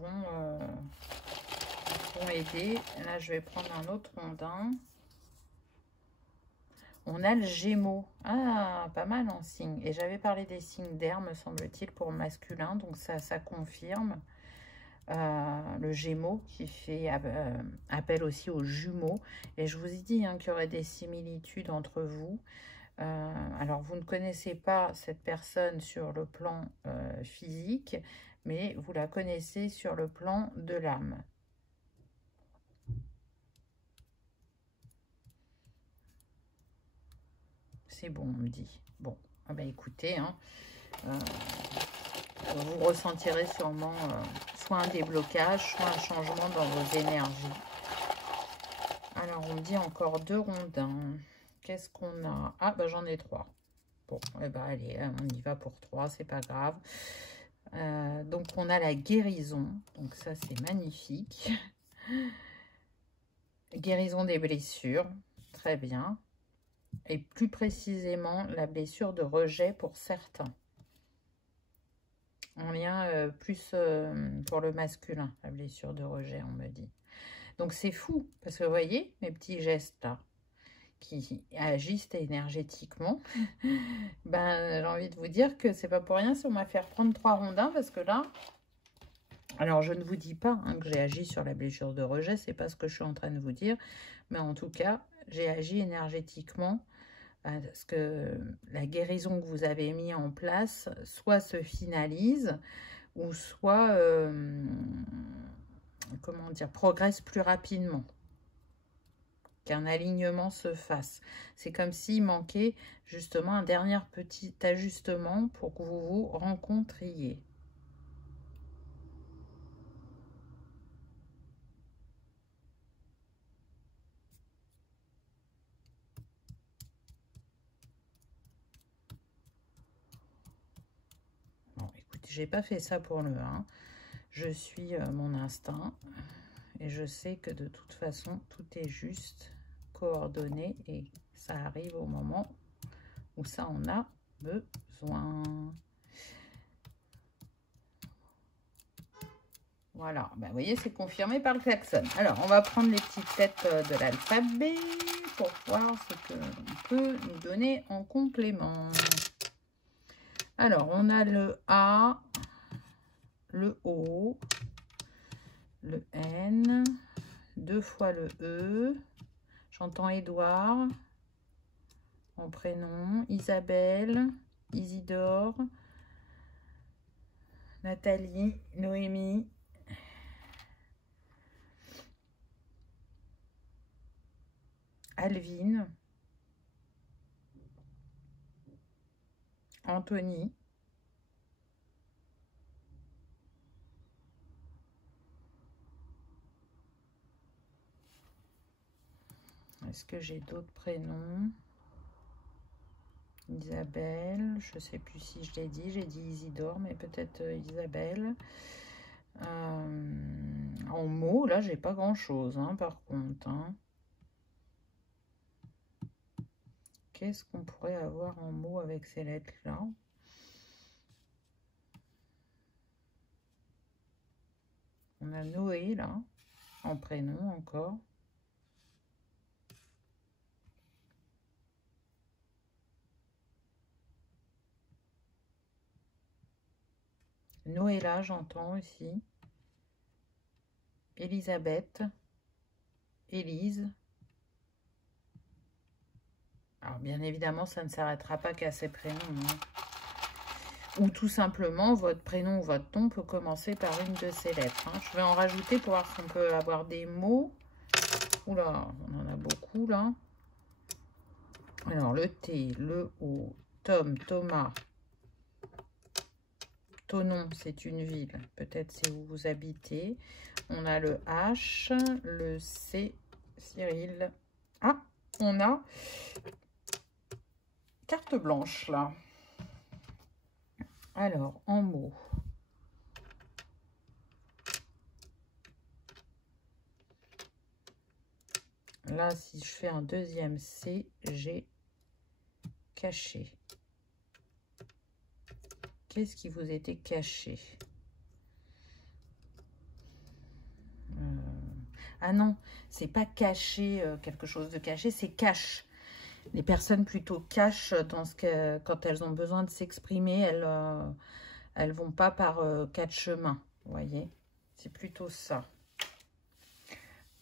aider. Là, je vais prendre un autre rondin. On a le Gémeaux. Ah, pas mal en signe. Et j'avais parlé des signes d'air, me semble-t-il, pour masculin. Donc, ça confirme. Le Gémeaux qui fait appel aussi aux jumeaux. Et je vous ai dit hein, qu'il y aurait des similitudes entre vous. Alors, vous ne connaissez pas cette personne sur le plan physique, mais vous la connaissez sur le plan de l'âme. C'est bon, on me dit. Bon, ah bah écoutez, hein, vous ressentirez sûrement soit un déblocage, soit un changement dans vos énergies. Alors, on me dit encore 2 rondins. Qu'est-ce qu'on a? Ah, bah j'en ai 3. Bon, eh ben allez, on y va pour 3, c'est pas grave. Donc, on a la guérison. Donc, ça, c'est magnifique. Guérison des blessures. Très bien. Et plus précisément, la blessure de rejet pour certains. En lien plus pour le masculin, la blessure de rejet, on me dit. Donc, c'est fou. Parce que, vous voyez, mes petits gestes là, qui agissent énergétiquement, ben, j'ai envie de vous dire que c'est pas pour rien si on m'a fait reprendre 3 rondins, parce que là, alors je ne vous dis pas hein, que j'ai agi sur la blessure de rejet, c'est pas ce que je suis en train de vous dire, mais en tout cas, j'ai agi énergétiquement, parce que la guérison que vous avez mis en place, soit se finalise, ou soit, comment dire, progresse plus rapidement. Qu'un alignement se fasse. C'est comme s'il manquait justement un dernier petit ajustement pour que vous vous rencontriez. Bon, écoutez, j'ai pas fait ça pour le 1. Je suis mon instinct et je sais que de toute façon, tout est juste coordonné et ça arrive au moment où ça en a besoin. Voilà, ben, vous voyez, c'est confirmé par le klaxon. Alors, on va prendre les petites têtes de l'alphabet pour voir ce qu'on peut nous donner en complément. Alors, on a le A, le O, le N, 2 fois le E. J'entends Édouard en prénom, Isabelle, Isidore, Nathalie, Noémie. Alvine. Anthony. Est-ce que j'ai d'autres prénoms? Isabelle, je ne sais plus si je l'ai dit. J'ai dit Isidore, mais peut-être Isabelle. En mots, là, j'ai pas grand-chose, hein, par contre. Hein. Qu'est-ce qu'on pourrait avoir en mots avec ces lettres-là? On a Noé, là, en prénom encore. Noëlla, j'entends aussi. Elisabeth. Élise. Alors, bien évidemment, ça ne s'arrêtera pas qu'à ces prénoms. Hein. Ou tout simplement, votre prénom ou votre nom peut commencer par une de ces lettres. Hein. Je vais en rajouter pour voir si on peut avoir des mots. Oula, on en a beaucoup, là. Alors, le T, le O, Tom, Thomas. Thonon, c'est une ville. Peut-être c'est où vous habitez. On a le H, le C, Cyril. Ah, on a carte blanche, là. Alors, en mots. Là, si je fais un deuxième C, j'ai caché. Qu'est-ce qui vous était caché? Ah non, c'est pas caché, quelque chose de caché, c'est cache. Les personnes plutôt cachent dans quand elles ont besoin de s'exprimer, elles vont pas par quatre chemins, vous voyez. C'est plutôt ça.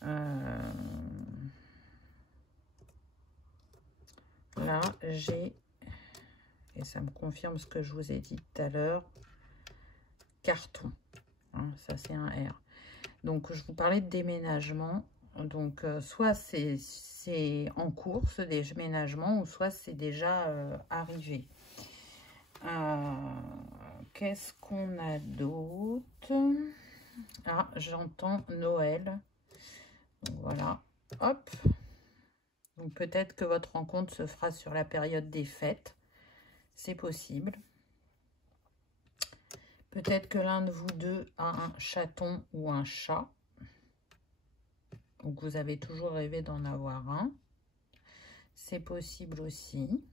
Là, j'ai, et ça me confirme ce que je vous ai dit tout à l'heure, carton. Hein, ça, c'est un R. Donc, je vous parlais de déménagement. Donc, soit c'est en cours, ce déménagement, ou soit c'est déjà arrivé. Qu'est-ce qu'on a d'autre? Ah, j'entends Noël. Donc, voilà. Hop. Donc, peut-être que votre rencontre se fera sur la période des fêtes. C'est possible. Peut-être que l'un de vous deux a un chaton ou un chat. Ou que vous avez toujours rêvé d'en avoir un. C'est possible aussi.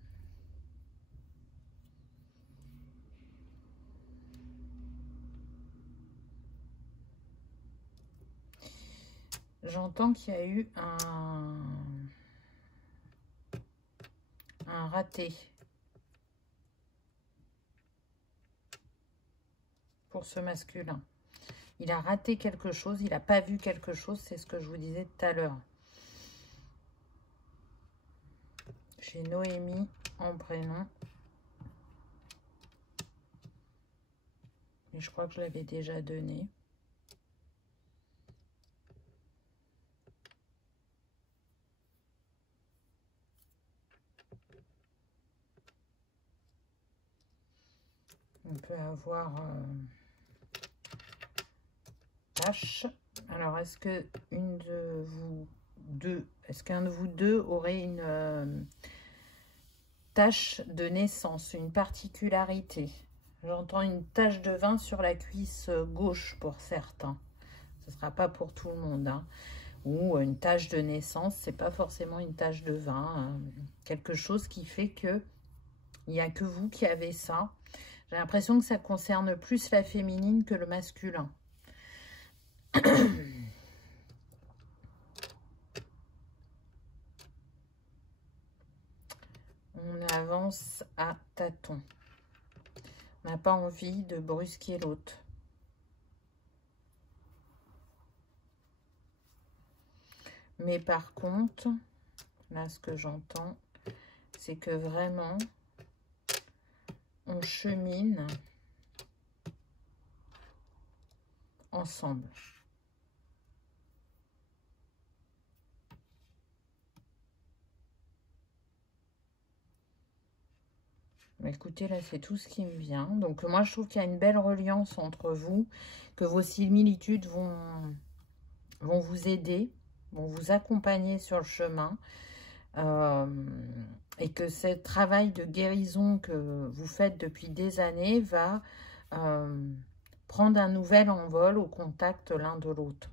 J'entends qu'il y a eu un raté pour ce masculin. Il a raté quelque chose, il n'a pas vu quelque chose, c'est ce que je vous disais tout à l'heure. J'ai Noémie en prénom. Mais je crois que je l'avais déjà donné. On peut avoir H. Alors, est-ce que une de vous deux, est-ce qu'un de vous deux aurait une tache de naissance, une particularité? J'entends une tache de vin sur la cuisse gauche pour certains. Ce ne sera pas pour tout le monde. Hein. Ou une tache de naissance, c'est pas forcément une tache de vin. Hein. Quelque chose qui fait que il n'y a que vous qui avez ça. J'ai l'impression que ça concerne plus la féminine que le masculin. On avance à tâtons. On n'a pas envie de brusquer l'autre. Mais par contre, là, ce que j'entends, c'est que vraiment, on chemine ensemble. Écoutez, là, c'est tout ce qui me vient. Donc, moi, je trouve qu'il y a une belle reliance entre vous, que vos similitudes vont vous aider, vont vous accompagner sur le chemin. Et que ce travail de guérison que vous faites depuis des années va prendre un nouvel envol au contact l'un de l'autre.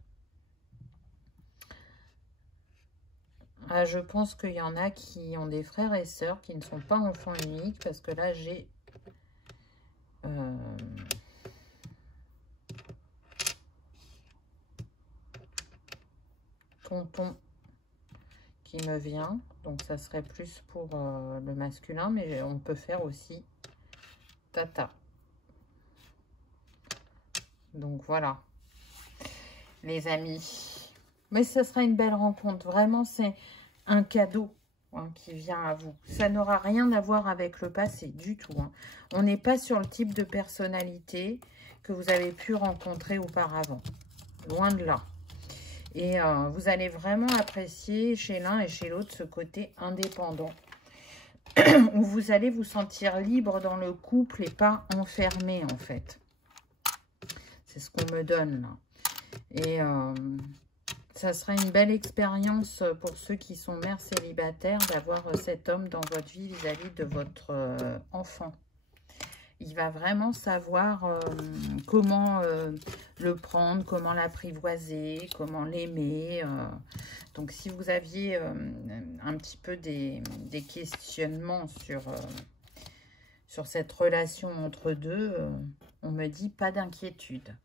Je pense qu'il y en a qui ont des frères et sœurs qui ne sont pas enfants uniques, parce que là, j'ai tonton qui me vient. Donc, ça serait plus pour le masculin, mais on peut faire aussi tata. Donc, voilà, les amis. Mais ça sera une belle rencontre. Vraiment, c'est un cadeau qui vient à vous. Ça n'aura rien à voir avec le passé du tout. On n'est pas sur le type de personnalité que vous avez pu rencontrer auparavant. Loin de là. Et vous allez vraiment apprécier chez l'un et chez l'autre ce côté indépendant. Où vous allez vous sentir libre dans le couple et pas enfermé en fait. C'est ce qu'on me donne là. Et ça sera une belle expérience pour ceux qui sont mères célibataires d'avoir cet homme dans votre vie vis-à-vis de votre enfant. Il va vraiment savoir comment le prendre, comment l'apprivoiser, comment l'aimer. Donc, si vous aviez un petit peu des questionnements sur cette relation entre deux, on me dit pas d'inquiétude.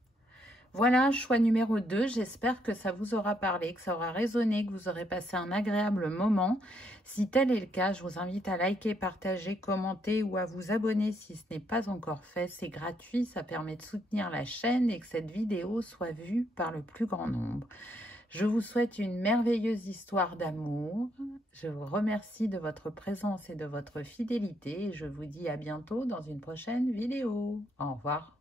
Voilà, choix numéro 2. J'espère que ça vous aura parlé, que ça aura résonné, que vous aurez passé un agréable moment. Si tel est le cas, je vous invite à liker, partager, commenter ou à vous abonner si ce n'est pas encore fait. C'est gratuit, ça permet de soutenir la chaîne et que cette vidéo soit vue par le plus grand nombre. Je vous souhaite une merveilleuse histoire d'amour. Je vous remercie de votre présence et de votre fidélité. Et je vous dis à bientôt dans une prochaine vidéo. Au revoir.